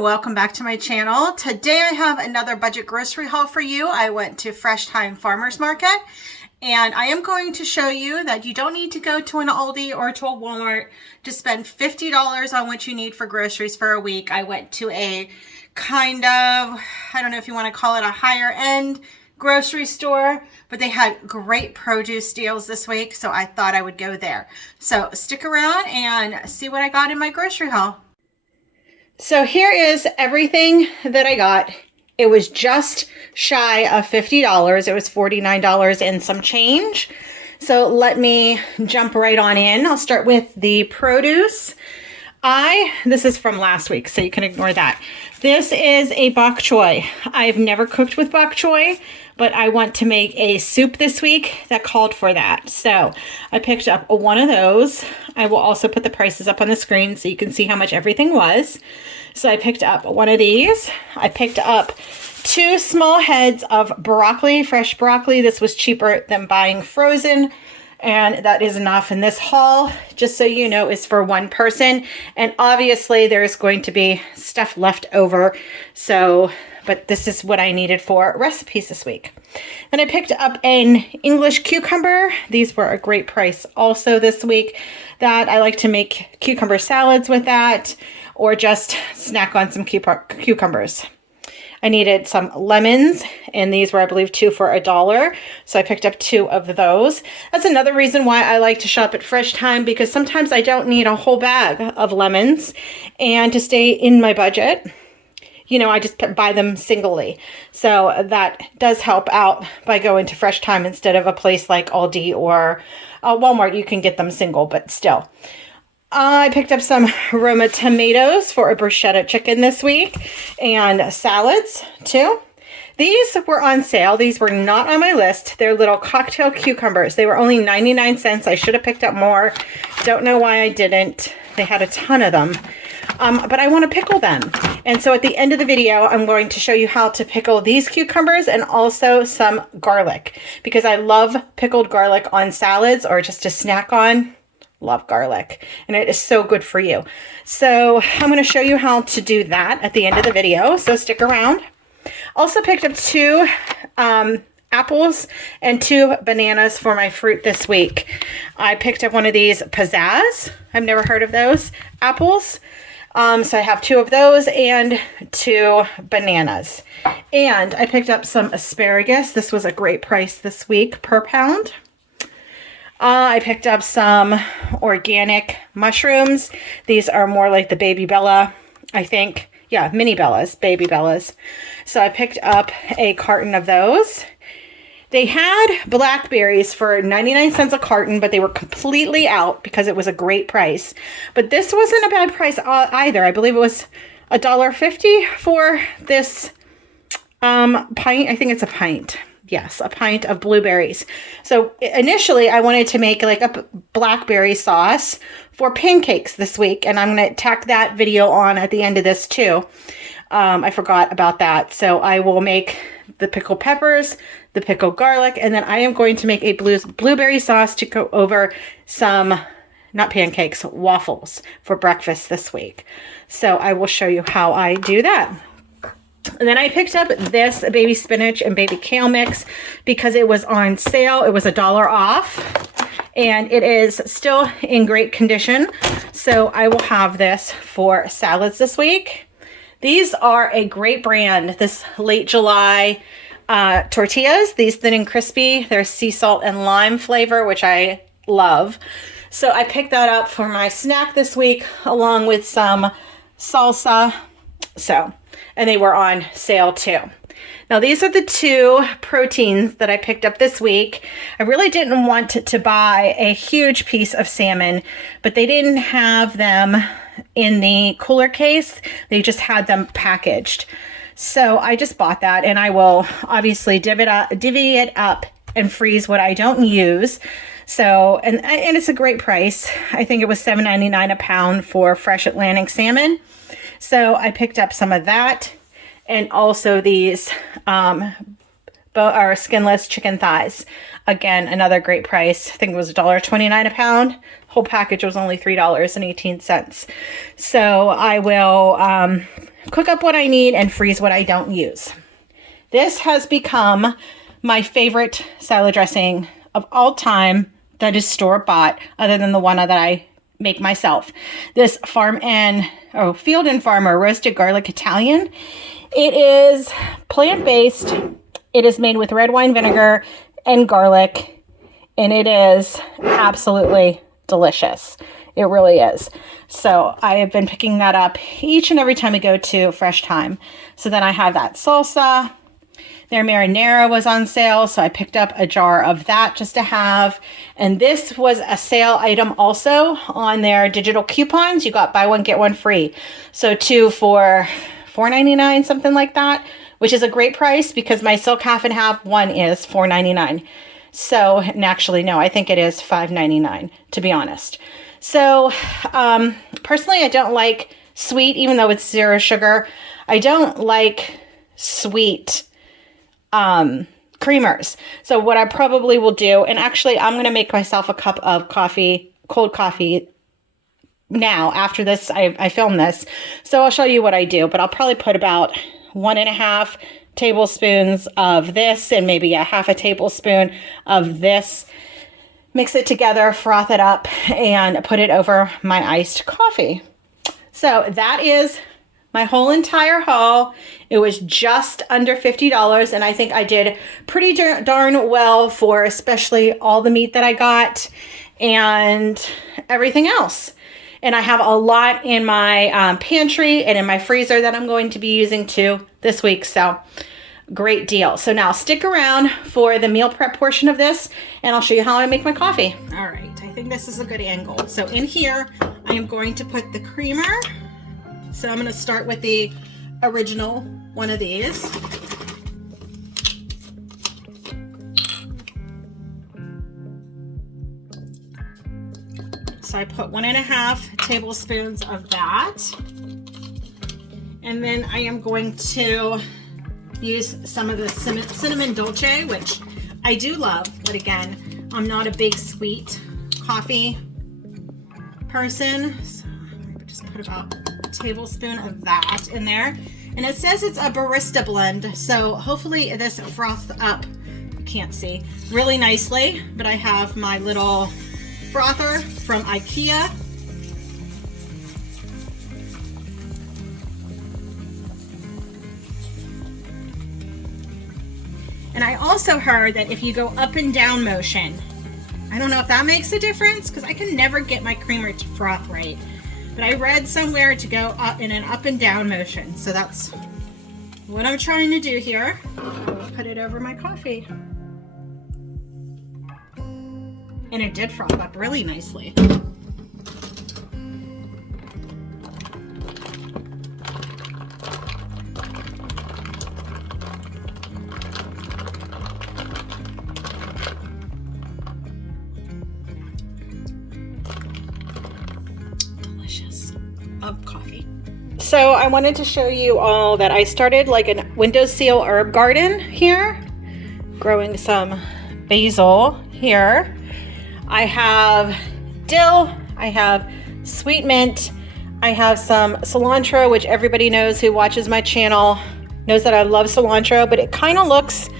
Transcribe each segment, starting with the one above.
everyone, welcome back to my channel. Today I have another budget grocery haul for you. I went to Fresh Thyme Farmers Market and I am going to show you that you don't need to go to an Aldi or to a Walmart to spend $50 on what you need for groceries for a week. I went to a kind of, I don't know if you want to call it a higher end grocery store, but they had great produce deals this week, so I thought I would go there. So stick around and see what I got in my grocery haul. So here is everything that I got. It was just shy of $50. It was $49 and some change. So let me jump right on in. I'll start with the produce. This is from last week, so you can ignore that. This is a bok choy. I've never cooked with bok choy, but I want to make a soup this week that called for that. So I picked up one of those. I will also put the prices up on the screen so you can see how much everything was. So I picked up one of these. I picked up 2 small heads of broccoli, fresh broccoli. This was cheaper than buying frozen. And that is enough. And this haul, just so you know, is for one person. And obviously there's going to be stuff left over. So, but this is what I needed for recipes this week. Then I picked up an English cucumber. These were a great price also this week. That I like to make cucumber salads with that, or just snack on some cucumbers. I needed some lemons, and these were, I believe, 2 for $1. So I picked up 2 of those. That's another reason why I like to shop at Fresh Thyme, because sometimes I don't need a whole bag of lemons. And to stay in my budget, you know, I just buy them singly. So that does help out by going to Fresh Thyme instead of a place like Aldi or Walmart. You can get them single, but still. I picked up some Roma tomatoes for a bruschetta chicken this week, and salads too. These were on sale. These were not on my list. They're little cocktail cucumbers. They were only 99 cents. I should have picked up more. Don't know why I didn't. They had a ton of them. But I want to pickle them. And so at the end of the video, I'm going to show you how to pickle these cucumbers and also some garlic, because I love pickled garlic on salads or just to snack on. Love garlic, and it is so good for you. So I'm going to show you how to do that at the end of the video, so stick around. Also picked up 2 apples and 2 bananas for my fruit this week. I picked up one of these pizzazz. I've never heard of those apples. So I have 2 of those and 2 bananas. And I picked up some asparagus. This was a great price this week per pound. I picked up some organic mushrooms. These are more like the Baby Bella, I think. Yeah, mini Bellas, Baby Bellas. So I picked up a carton of those. They had blackberries for 99 cents a carton, but they were completely out because it was a great price. But this wasn't a bad price either. I believe it was $1.50 for this pint. I think it's a pint. Yes, a pint of blueberries. So initially I wanted to make like a blackberry sauce for pancakes this week, and I'm going to tack that video on at the end of this too. I forgot about that. So I will make the pickled peppers, the pickled garlic, and then I am going to make a blueberry sauce to go over some, not pancakes, waffles for breakfast this week. So I will show you how I do that. And then I picked up this baby spinach and baby kale mix because it was on sale. It was $1 off, and it is still in great condition. So I will have this for salads this week. These are a great brand. This late July tortillas, these thin and crispy. They're sea salt and lime flavor, which I love. So I picked that up for my snack this week along with some salsa. And they were on sale too. Now these are the 2 proteins that I picked up this week. I really didn't want to buy a huge piece of salmon, but they didn't have them in the cooler case. They just had them packaged. So I just bought that, and I will obviously divvy it up and freeze what I don't use. So, and it's a great price. I think it was $7.99 a pound for fresh Atlantic salmon. So I picked up some of that, and also these skinless chicken thighs. Again, another great price. I think it was $1.29 a pound. Whole package was only $3.18. So I will cook up what I need and freeze what I don't use. This has become my favorite salad dressing of all time that is store-bought, other than the one that I make myself. This Field and Farmer roasted garlic Italian. It is plant-based. It is made with red wine vinegar and garlic, and it is absolutely delicious. It really is. So I have been picking that up each and every time we go to Fresh Thyme. So then I have that salsa. Their marinara was on sale, so I picked up a jar of that just to have. And this was a sale item also on their digital coupons. You got buy one, get one free. So 2 for $4.99, something like that, which is a great price because my silk half and half one is $4.99. So, and actually, no, I think it is $5.99, to be honest. So, personally, I don't like sweet, even though it's 0 sugar. I don't like sweet creamers. So what I probably will do, and actually I'm going to make myself a cup of coffee, cold coffee now after this, I film this. So I'll show you what I do, but I'll probably put about 1.5 tablespoons of this and maybe a 1/2 tablespoon of this. Mix it together, froth it up, and put it over my iced coffee. So that is my whole entire haul. It was just under $50, and I think I did pretty darn well for especially all the meat that I got and everything else. And I have a lot in my pantry and in my freezer that I'm going to be using too this week. So great deal. So now stick around for the meal prep portion of this, and I'll show you how I make my coffee. All right, I think this is a good angle. So in here, I am going to put the creamer. So I'm going to start with the original one of these. So I put 1.5 tablespoons of that. And then I am going to use some of the cinnamon dolce, which I do love, but again, I'm not a big sweet coffee person. So I'm going to just put about tablespoon of that in there, and it says it's a barista blend, so hopefully this froths up, you can't see, really nicely. But I have my little frother from IKEA, and I also heard that if you go up and down motion, I don't know if that makes a difference because I can never get my creamer to froth right. But I read somewhere to go up in an up and down motion. So that's what I'm trying to do here. I'll put it over my coffee. And it did froth up really nicely. Of coffee. So I wanted to show you all that I started like a windowsill herb garden here, growing some basil here. I have dill, I have sweet mint, I have some cilantro, which everybody knows who watches my channel knows that I love cilantro, but it kind of looks,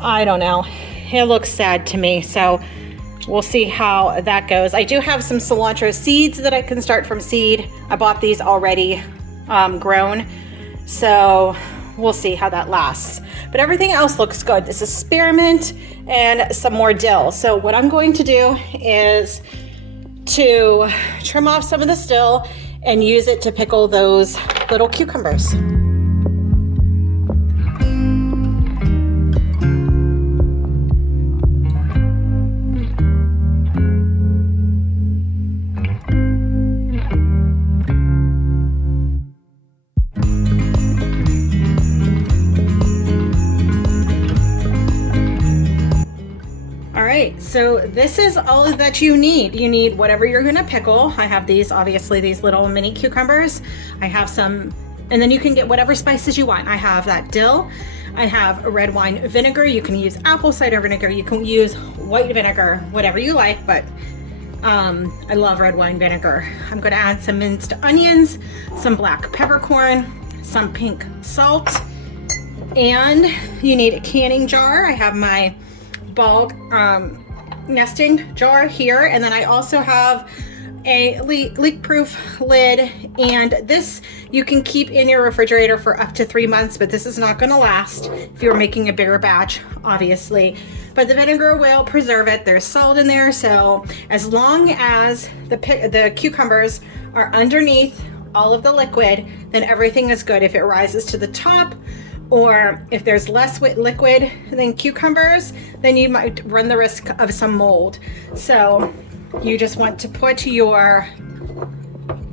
I don't know, it looks sad to me. So we'll see how that goes. I do have some cilantro seeds that I can start from seed. I bought these already grown, so we'll see how that lasts. But everything else looks good. This is spearmint and some more dill. So what I'm going to do is to trim off some of this dill and use it to pickle those little cucumbers. So this is all that you need. You need whatever you're gonna pickle. I have these, obviously, these little mini cucumbers. I have some, and then you can get whatever spices you want. I have that dill. I have red wine vinegar. You can use apple cider vinegar. You can use white vinegar, whatever you like, but I love red wine vinegar. I'm gonna add some minced onions, some black peppercorn, some pink salt, and you need a canning jar. I have my bulk nesting jar here, and then I also have a leak-proof lid, and this you can keep in your refrigerator for up to 3 months, but this is not going to last if you're making a bigger batch, obviously. But the vinegar will preserve it. There's salt in there, so as long as the cucumbers are underneath all of the liquid, then everything is good. If it rises to the top, or if there's less liquid than cucumbers, then you might run the risk of some mold. So you just want to put your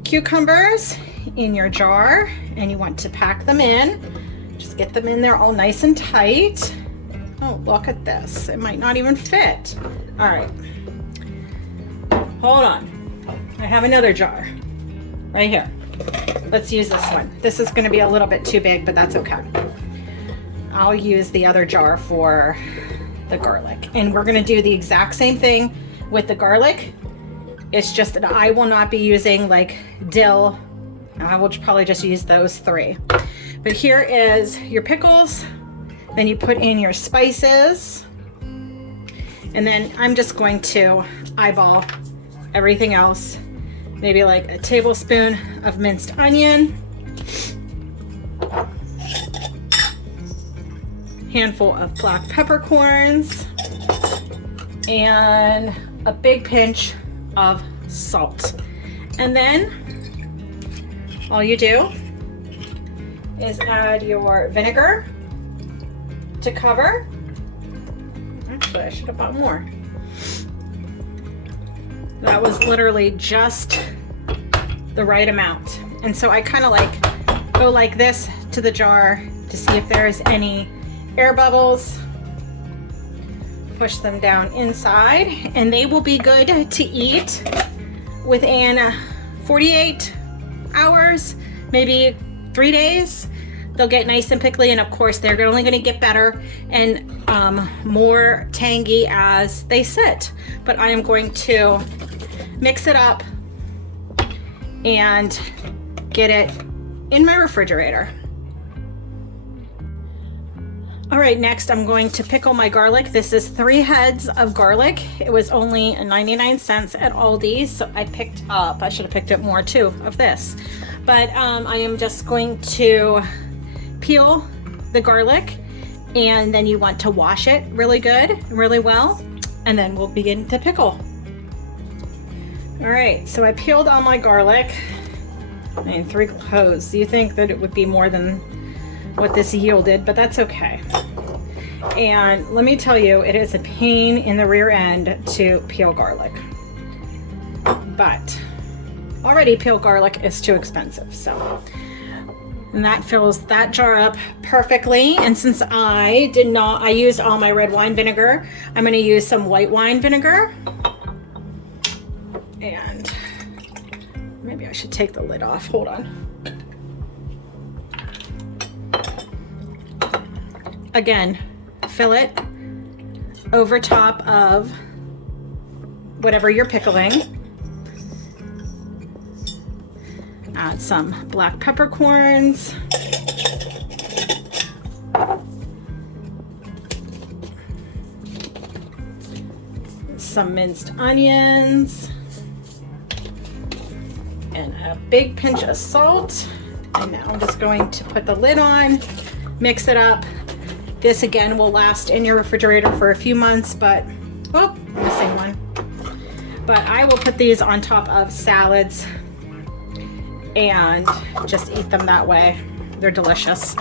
cucumbers in your jar, and you want to pack them in. Just get them in there all nice and tight. Oh, look at this. It might not even fit. All right. Hold on. I have another jar right here. Let's use this one. This is going to be a little bit too big, but that's okay. I'll use the other jar for the garlic. And we're going to do the exact same thing with the garlic. It's just that I will not be using like dill. I will probably just use those 3. But here is your pickles. Then you put in your spices. And then I'm just going to eyeball everything else. Maybe like a tablespoon of minced onion. Handful of black peppercorns. And a big pinch of salt. And then all you do is add your vinegar to cover. Actually, I should have bought more. That was literally just the right amount. And so I kind of like go like this to the jar to see if there's any air bubbles. Push them down inside, and they will be good to eat within 48 hours, maybe 3 days. They'll get nice and pickly, and of course they're only going to get better and more tangy as they sit. But I am going to mix it up and get it in my refrigerator. All right, next I'm going to pickle my garlic. This is 3 heads of garlic. It was only 99 cents at Aldi, so I should have picked up more too of this. But I am just going to peel the garlic, and then you want to wash it really good, really well, and then we'll begin to pickle. All right, so I peeled all my garlic. I mean, 3 cloves. You think that it would be more than what this yielded, but that's okay. And let me tell you, it is a pain in the rear end to peel garlic. But already peeled garlic is too expensive, so. And that fills that jar up perfectly. And since I used all my red wine vinegar, I'm gonna use some white wine vinegar. And maybe I should take the lid off, hold on. Again, fill it over top of whatever you're pickling. Add some black peppercorns. Some minced onions. And a big pinch of salt. And now I'm just going to put the lid on, mix it up. This again will last in your refrigerator for a few months, but, oh, I'm missing one. But I will put these on top of salads and just eat them that way. They're delicious.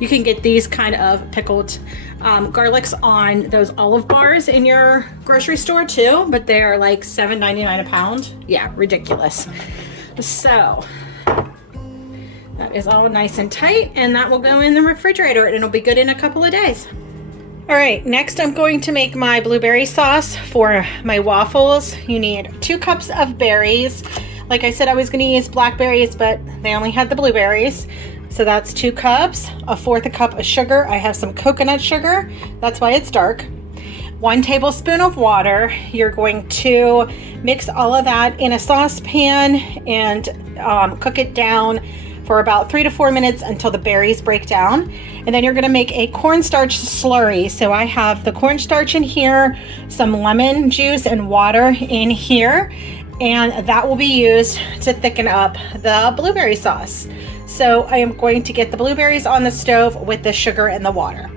You can get these kind of pickled garlics on those olive bars in your grocery store too, but they are like $7.99 a pound. Yeah, ridiculous. So that is all nice and tight, and that will go in the refrigerator and it'll be good in a couple of days. All right, next I'm going to make my blueberry sauce for my waffles. You need 2 cups of berries. Like I said, I was going to use blackberries, but they only had the blueberries. So that's 2 cups, 1/4 cup of sugar. I have some coconut sugar. That's why it's dark. 1 tablespoon of water. You're going to mix all of that in a saucepan and cook it down for about 3 to 4 minutes until the berries break down. And then you're gonna make a cornstarch slurry. So I have the cornstarch in here, some lemon juice and water in here, and that will be used to thicken up the blueberry sauce. So I am going to get the blueberries on the stove with the sugar and the water.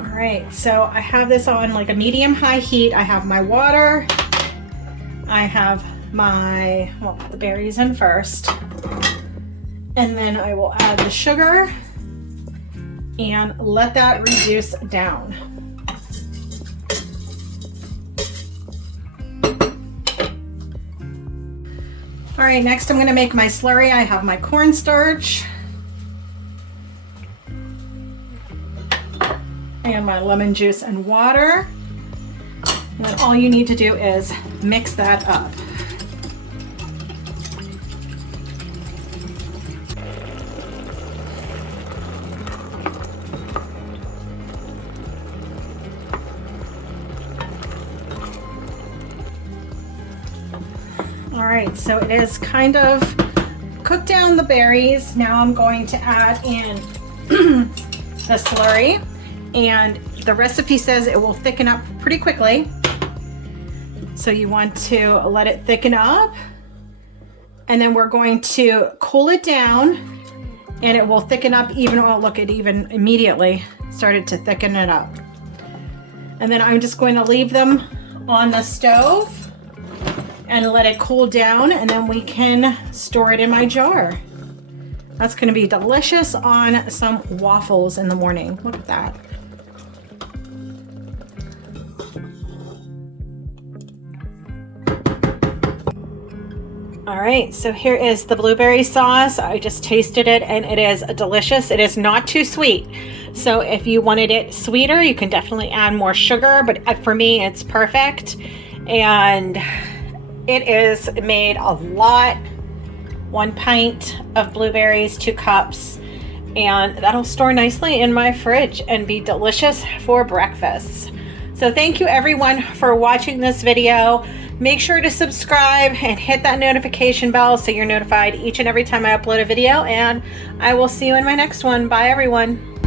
All right, so I have this on like a medium-high heat. I have my water. I have my, well, the berries in first. And then I will add the sugar and let that reduce down. All right, next I'm going to make my slurry. I have my cornstarch and my lemon juice and water. And then all you need to do is mix that up. All right, so it is kind of cooked down the berries. Now I'm going to add in the slurry, and the recipe says it will thicken up pretty quickly. So you want to let it thicken up, and then we're going to cool it down, and it will thicken up even, oh look, it even immediately started to thicken it up. And then I'm just going to leave them on the stove and let it cool down, and then we can store it in my jar. That's gonna be delicious on some waffles in the morning. Look at that. All right, so here is the blueberry sauce. I just tasted it and it is delicious. It is not too sweet. So if you wanted it sweeter, you can definitely add more sugar, but for me, it's perfect. And it is made a lot, 1 pint of blueberries, 2 cups, and that'll store nicely in my fridge and be delicious for breakfast. So thank you everyone for watching this video. Make sure to subscribe and hit that notification bell so you're notified each and every time I upload a video, and I will see you in my next one. Bye everyone.